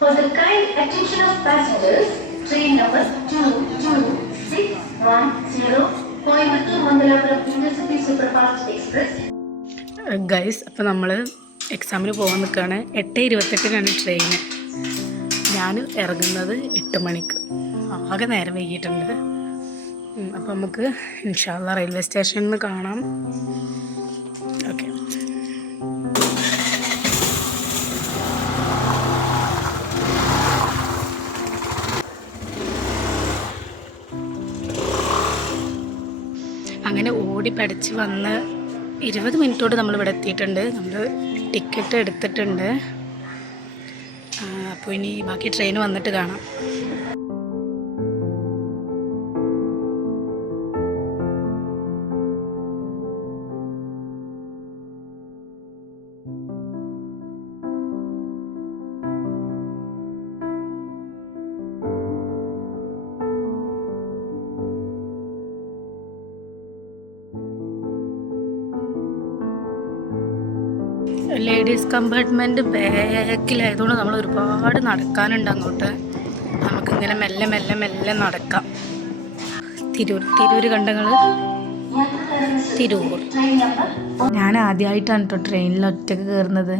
For the kind attention of passengers, train number 22610 Coimbatore Mangalapuram Intercity Superfast Express. Guys അപ്പോൾ നമ്മൾ എക്സാമിന് പോകാൻ നിൽക്കുകയാണ് എട്ട് ഇരുപത്തെട്ടിനാണ് ട്രെയിന് ഞാൻ ഇറങ്ങുന്നത് എട്ട് മണിക്ക്. ആകെ നേരം വൈകിട്ടുണ്ട് അപ്പോൾ നമുക്ക് ഇൻഷാല്ല റെയിൽവേ സ്റ്റേഷനിൽ നിന്ന് കാണാം. ഓക്കെ ഓടി പഠിച്ച് വന്ന് ഇരുപത് മിനിറ്റോട് നമ്മൾ ഇവിടെ എത്തിയിട്ടുണ്ട്. നമ്മൾ ടിക്കറ്റ് എടുത്തിട്ടുണ്ട്. അപ്പോൾ ഇനി ബാക്കി ട്രെയിൻ വന്നിട്ട് കാണാം. ലേഡീസ് കമ്പാർട്ട്മെന്റ് ബാക്കിലായതുകൊണ്ട് നമ്മൾ ഒരുപാട് നടക്കാനുണ്ട് അങ്ങോട്ട്. നമുക്കിങ്ങനെ മെല്ലെ മെല്ലെ മെല്ലെ നടക്കാം. തിരൂർ തിരൂർ കണ്ടങ്ങൾ തിരൂർ. ഞാൻ ആദ്യമായിട്ടാണ് കേട്ടോ ട്രെയിനിൽ ഒറ്റയ്ക്ക് കയറുന്നത്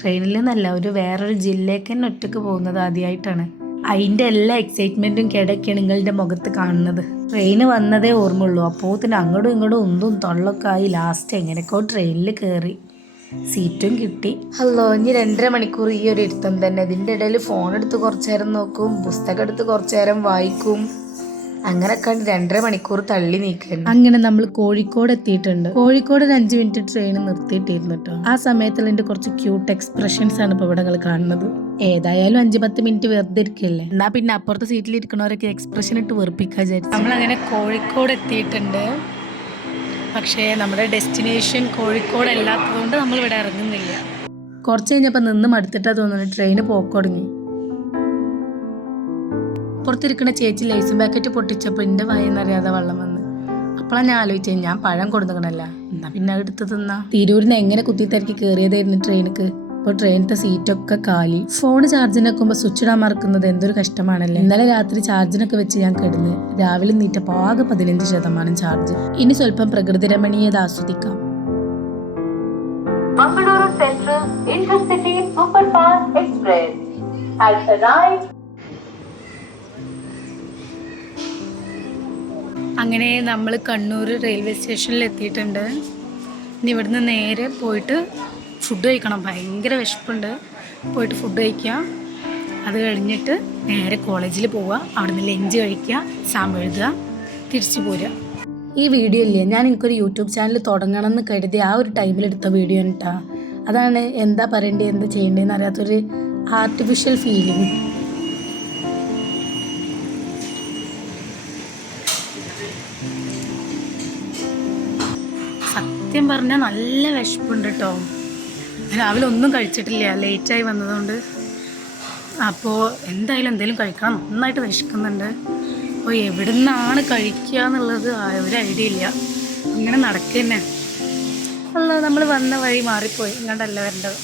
ട്രെയിനിൽ നിന്നല്ല ഒരു വേറൊരു ജില്ലയ്ക്ക് തന്നെ ഒറ്റയ്ക്ക് പോകുന്നത് ആദ്യമായിട്ടാണ് അതിന്റെ എല്ലാ എക്സൈറ്റ്മെന്റും കിടക്കാണ് നിങ്ങളുടെ മുഖത്ത് കാണുന്നത്. ട്രെയിൻ വന്നതേ ഓർമ്മയുള്ളൂ. അപ്പോൾ തന്നെ അങ്ങോട്ടും ഇങ്ങോട്ടും ഒന്നും തൊള്ളൊക്കെ ആയി. ലാസ്റ്റ് എങ്ങനെയൊക്കെയോ ട്രെയിനിൽ കയറി സീറ്റും കിട്ടി. ഹലോ ഇനി രണ്ടര മണിക്കൂർ ഈ ഒരു ഇരുത്തം തന്നെ. ഇതിന്റെ ഇടയിൽ ഫോൺ എടുത്ത് കുറച്ചു നേരം നോക്കും പുസ്തകം എടുത്ത് കുറച്ചു നേരം വായിക്കും. അങ്ങനെ കണ്ട് രണ്ടര മണിക്കൂർ തള്ളി നീക്കുന്നു അങ്ങനെ നമ്മൾ കോഴിക്കോട് എത്തിയിട്ടുണ്ട്. കോഴിക്കോട് ഒരു അഞ്ച് മിനിറ്റ് ട്രെയിൻ നിർത്തിയിട്ടിരുന്നു കേട്ടോ ആ സമയത്തിൽ എന്റെ കുറച്ച് ക്യൂട്ട് എക്സ്പ്രഷൻസ് ആണ് ഇപ്പോൾ ഇവിടെ നിങ്ങൾ കാണുന്നത്. ഏതായാലും അഞ്ച് പത്ത് മിനിറ്റ് വെറുതെ ഇരിക്കല്ലേ? എന്നാ പിന്നെ അപ്പുറത്തെ സീറ്റിൽ ഇരിക്കണവരൊക്കെ എക്സ്പ്രഷൻ ഇട്ട് വെറുപ്പിക്കാൻ വിചാരിച്ചു. നമ്മൾ അങ്ങനെ കോഴിക്കോട് എത്തിയിട്ടുണ്ട്. പക്ഷേ നമ്മുടെ ഡെസ്റ്റിനേഷൻ കോഴിക്കോട് അല്ലാത്തതുകൊണ്ട് നമ്മൾ ഇവിടെ ഇറങ്ങുന്നില്ല. കുറച്ച് കഴിഞ്ഞപ്പോൾ നിന്ന് മടുത്തിട്ടാ തോന്നുന്നു ട്രെയിന് പോക്കൊടുങ്ങി. പുറത്തിരിക്കുന്ന ചേച്ചി ലൈസും പാക്കറ്റ് പൊട്ടിച്ചപ്പോൾ എന്റെ വായെന്നറിയാതെ വെള്ളം വന്ന്. അപ്പോഴാണ് ഞാൻ ആലോചിച്ചത് ഞാൻ പഴം കൊടുക്കണല്ല എന്നാ പിന്നെ എടുത്ത് തിന്നാ. തിരൂരിന് എങ്ങനെ കുത്തിത്തിരക്കി കയറിയതായിരുന്നു ട്രെയിനിക്ക്. ഇപ്പോൾ ട്രെയിനത്തെ സീറ്റൊക്കെ കാലി. ഫോൺ ചാർജിന് വെക്കുമ്പോൾ സ്വിച്ച് ഇടാൻ മറക്കുന്നത് എന്തൊരു കഷ്ടമാണല്ലേ? ഇന്നലെ രാത്രി ചാർജിനൊക്കെ വെച്ച് ഞാൻ കിടന്ന് രാവിലെ നീറ്റപ്പോൾ ആകെ പതിനഞ്ച് ശതമാനം ചാർജ് ഇനി സ്വല്പം പ്രകൃതി രമണീയത ആസ്വദിക്കാം. Mangaluru Central Intercity Superfast Express has arrived അങ്ങനെ നമ്മൾ കണ്ണൂർ റെയിൽവേ സ്റ്റേഷനിൽ എത്തിയിട്ടുണ്ട് ഇനി ഇവിടുന്ന് നേരെ പോയിട്ട് ഫുഡ് കഴിക്കണം. ഭയങ്കര വിശപ്പുണ്ട്. പോയിട്ട് ഫുഡ് കഴിക്കുക. അത് കഴിഞ്ഞിട്ട് നേരെ കോളേജിൽ പോവുക. അവിടുന്ന് ലഞ്ച് കഴിക്കുക. എക്സാം എഴുതുക. തിരിച്ചു പോരുക. ഈ വീഡിയോ ഇല്ലേ? ഞാൻ എനിക്കൊരു യൂട്യൂബ് ചാനൽ തുടങ്ങണം എന്ന് കരുതി ആ ഒരു ടൈമിൽ എടുത്ത വീഡിയോ കേട്ടാ അതാണ് എന്താ പറയേണ്ടത് എന്താ ചെയ്യേണ്ടതെന്ന് അറിയാത്തൊരു ആർട്ടിഫിഷ്യൽ ഫീലിംഗ് സത്യം പറഞ്ഞാൽ നല്ല വിശപ്പുണ്ട് കേട്ടോ രാവിലെ ഒന്നും കഴിച്ചിട്ടില്ല. ലേറ്റായി വന്നതുകൊണ്ട്. അപ്പോൾ എന്തായാലും എന്തെങ്കിലും കഴിക്കണം. നന്നായിട്ട് വിശക്കുന്നുണ്ട്. അപ്പോൾ എവിടുന്നാണ് കഴിക്കുക എന്നുള്ളത് ഒരു ഐഡിയ ഇല്ല. അങ്ങനെ നടക്കുക തന്നെ അല്ല നമ്മൾ വന്ന വഴി മാറിപ്പോയി. ഇങ്ങോട്ടല്ല വരേണ്ടത്.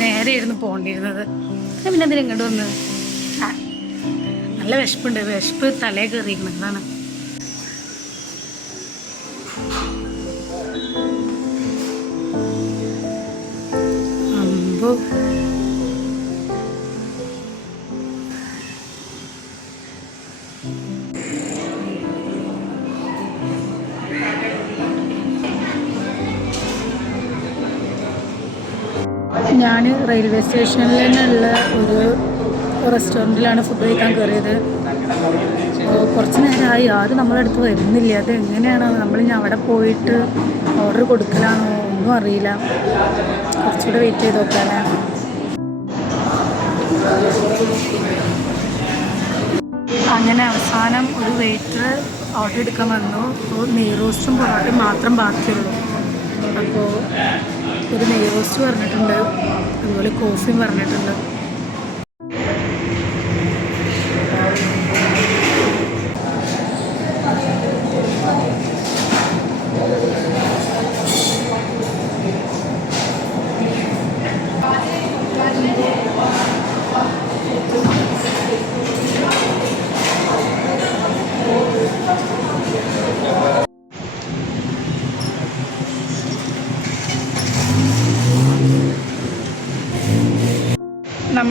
നേരെ ഇരുന്ന് പോകേണ്ടിയിരുന്നത് പിന്നെ എന്തിനാ ഇങ്ങോട്ട് വന്നത്? നല്ല വിശപ്പുണ്ട്. വിശപ്പ് തലേ കയറിയിരിക്കണം അതാണ് അമ്പോ ഞാൻ റെയിൽവേ സ്റ്റേഷനിൽ തന്നെയുള്ള ഒരു റെസ്റ്റോറന്റിലാണ് ഫുഡ് കഴിക്കാൻ കയറിയത് കുറച്ച് നേരമായി. ആരും നമ്മളെ അടുത്ത് വരുന്നില്ല. അത് എങ്ങനെയാണ് നമ്മൾ ഇനി അവിടെ പോയിട്ട് ഓർഡർ കൊടുക്കലാണോ? ഒന്നും അറിയില്ല. കുറച്ചുകൂടെ വെയിറ്റ് ചെയ്ത് നോക്കാനേ അങ്ങനെ അവസാനം ഒരു വെയിറ്റർ ഓർഡർ എടുക്കാൻ വന്നു. അപ്പോൾ നെയ്റോസ്റ്റും പൊറോട്ടയും മാത്രം ബാക്കിയുള്ളൂ. അപ്പോൾ ഒരു നെയ്റോസ്റ്റ് പറഞ്ഞിട്ടുണ്ട്. അതുപോലെ കോഫിയും പറഞ്ഞിട്ടുണ്ട്.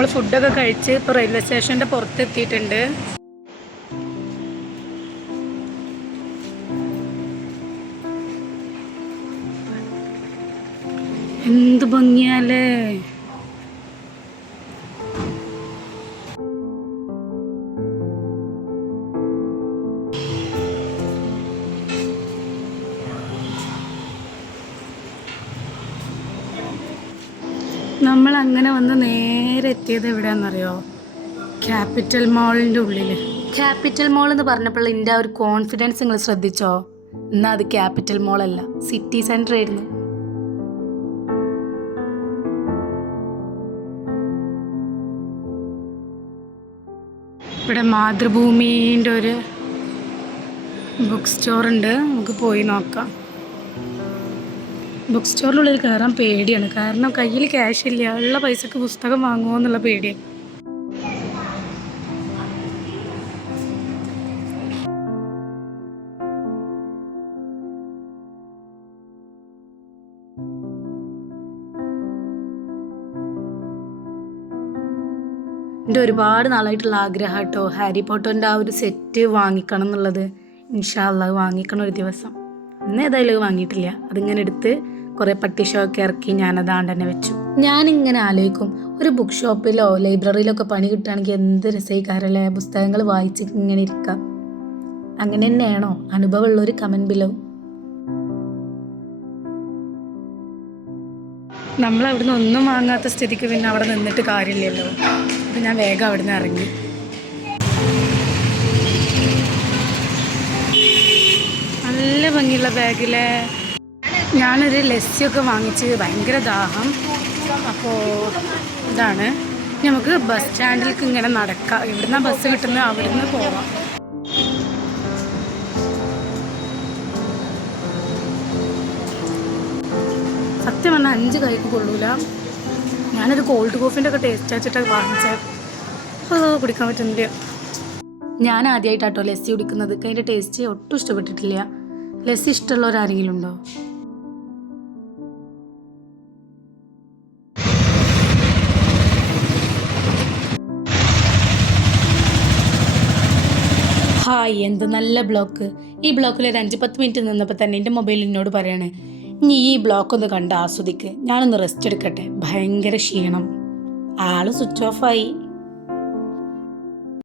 നമ്മൾ ഫുഡൊക്കെ കഴിച്ച് ഇപ്പോൾ റെയിൽവേ സ്റ്റേഷന്റെ പുറത്തെത്തിയിട്ടുണ്ട്. എന്ത് ഭംഗിയാലേ നമ്മൾ അങ്ങനെ വന്ന് നേരെ എത്തിയത് എവിടെയാണെന്നറിയോ? ക്യാപിറ്റൽ മാളിന്റെ ഉള്ളിൽ ക്യാപിറ്റൽ മോൾ എന്ന് പറഞ്ഞപ്പോൾ എന്റെ ആ ഒരു കോൺഫിഡൻസ് നിങ്ങൾ ശ്രദ്ധിച്ചോ? എന്നാൽ അത് ക്യാപിറ്റൽ മോൾ അല്ല സിറ്റി സെന്റർ ആയിരുന്നു. ഇവിടെ മാതൃഭൂമിന്റെ ഒരു ബുക്ക് സ്റ്റോർ ഉണ്ട്. നമുക്ക് പോയി നോക്കാം. ബുക്ക് സ്റ്റോറിനുള്ളിൽ കയറാൻ പേടിയാണ്. കാരണം കയ്യിൽ ക്യാഷ് ഇല്ല. ഉള്ള പൈസക്ക് പുസ്തകം വാങ്ങുമോ എന്നുള്ള പേടിയാണ്. എന്റെ ഒരുപാട് നാളായിട്ടുള്ള ആഗ്രഹം കേട്ടോ ഹാരി പോട്ടറിന്റെ ആ ഒരു സെറ്റ് വാങ്ങിക്കണം എന്നുള്ളത്. ഇൻഷാല്ല വാങ്ങിക്കണം ഒരു ദിവസം. ഇന്ന് ഏതായാലും വാങ്ങിയിട്ടില്ല. അതിങ്ങനെ എടുത്ത് കുറേ പട്ടി ഷോ ഒക്കെ ഇറക്കി ഞാനത് ആണ്ടന്നെ വെച്ചു. ഞാനിങ്ങനെ ആലോചിക്കും ഒരു ബുക്ക് ഷോപ്പിലോ ലൈബ്രറിയിലോ ഒക്കെ പണി കിട്ടുകയാണെങ്കിൽ എന്ത് രസയിക്കാരല്ലേ പുസ്തകങ്ങൾ വായിച്ച് ഇങ്ങനെ ഇരിക്കാം. അങ്ങനെ തന്നെയാണോ അനുഭവമുള്ളൊരു കമന്റ് ബിലോ നമ്മൾ അവിടുന്ന് ഒന്നും വാങ്ങാത്ത സ്ഥിതിക്ക് പിന്നെ അവിടെ നിന്നിട്ട് കാര്യമില്ലല്ലോ. അപ്പം ഞാൻ വേഗം അവിടുന്ന് ഇറങ്ങി. നല്ല ഭംഗിയുള്ള ബാഗിലെ ഞാനൊരു ലസ്സിയൊക്കെ വാങ്ങിച്ച് ഭയങ്കര ദാഹം. അപ്പോൾ ഇതാണ്. നമുക്ക് ബസ് സ്റ്റാൻഡിലേക്ക് ഇങ്ങനെ നടക്കാം. ഇവിടുന്ന് ബസ് കിട്ടുന്നത് അവിടുന്ന് പോവാം. സത്യം പറഞ്ഞാൽ അഞ്ച് കൈക്ക് കൊള്ളൂല. ഞാനൊരു കോൾഡ് കോഫിന്റെ ഒക്കെ ടേസ്റ്റ് വെച്ചിട്ടൊക്കെ വാങ്ങിച്ചത് അത് കുടിക്കാൻ പറ്റുന്നില്ല. ഞാൻ ആദ്യമായിട്ടാട്ടോ ലസ്സി കുടിക്കുന്നത്. അതിന്റെ ടേസ്റ്റ് ഒട്ടും ഇഷ്ടപ്പെട്ടിട്ടില്ല. ലസ്സി ഇഷ്ടമുള്ളവരാരെങ്കിലും ഉണ്ടോ? ഹായ് എന്ത് നല്ല ബ്ലോക്ക്. ഈ ബ്ലോക്കിൽ ഒരു അഞ്ച് പത്ത് മിനിറ്റ് നിന്നപ്പോൾ തന്നെ എന്റെ മൊബൈൽ എന്നോട് പറയാണ് നീ ഈ ബ്ലോക്ക് ഒന്ന് കണ്ട് ആസ്വദിക്ക്. ഞാനൊന്ന് റെസ്റ്റ് എടുക്കട്ടെ. ഭയങ്കര ക്ഷീണം. ആൾ സ്വിച്ച് ഓഫായി